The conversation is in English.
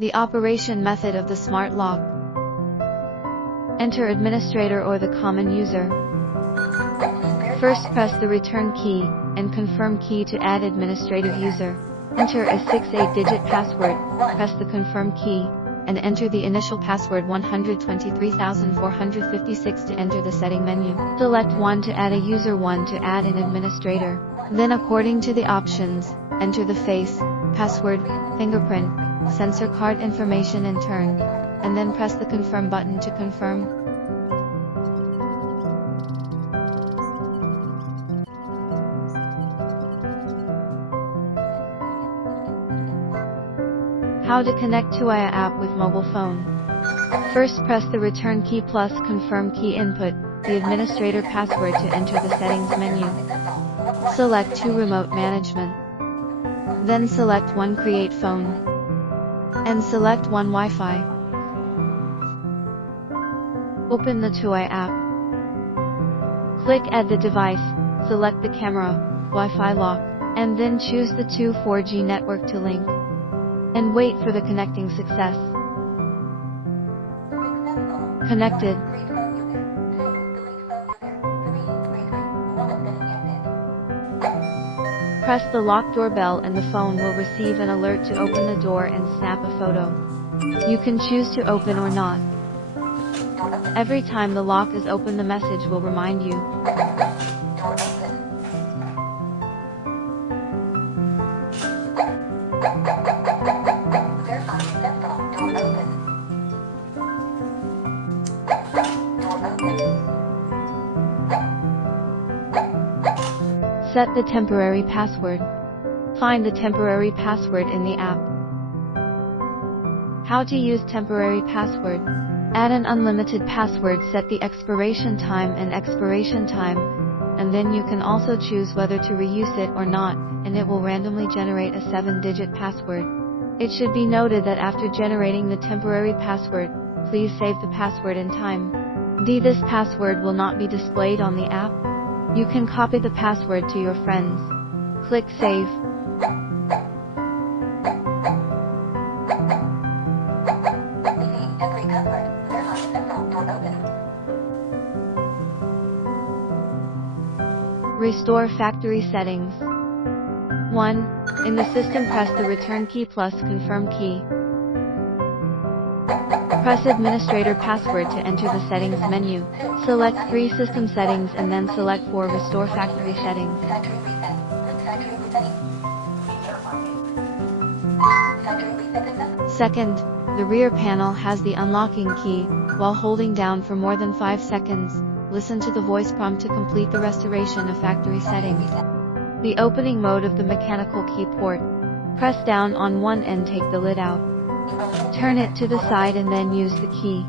The operation method of the smart lock. Enter administrator or the common user. First press the return key and confirm key to add administrative user. Enter a 6-8-digit password, press the confirm key, and enter the initial password 123,456 to enter the setting menu. Select 1 to add a user, 1 to add an administrator. Then according to the options, enter the face, password, fingerprint, sensor card information in turn, and then press the confirm button to confirm. How to connect Tuya app with mobile phone. First press the return key plus confirm key, input the administrator password to enter the settings menu. Select 2 remote management. Then select 1 create phone. And select 1 Wi-Fi. Open the Tuya app. Click add the device, select the camera, Wi-Fi lock, and then choose the 4G network to link. And wait for the connecting success. Connected. Press the lock doorbell and the phone will receive an alert to open the door and snap a photo. You can choose to open or not. Every time the lock is open, the message will remind you. Set the temporary password. Find the temporary password in the app. How to use temporary password. Add an unlimited password, set the expiration time and expiration time, and then you can also choose whether to reuse it or not, and it will randomly generate a 7-digit password. It should be noted that after generating the temporary password, please save the password in time. This password will not be displayed on the app. You can copy the password to your friends. Click Save. Restore factory settings. 1. In the system, press the return key plus confirm key. Press administrator password to enter the settings menu. Select 3 system settings and then select 4 restore factory settings. Second, the rear panel has the unlocking key. While holding down for more than 5 seconds, listen to the voice prompt to complete the restoration of factory settings. The opening mode of the mechanical key port. Press down on one and take the lid out. Turn it to the side and then use the key.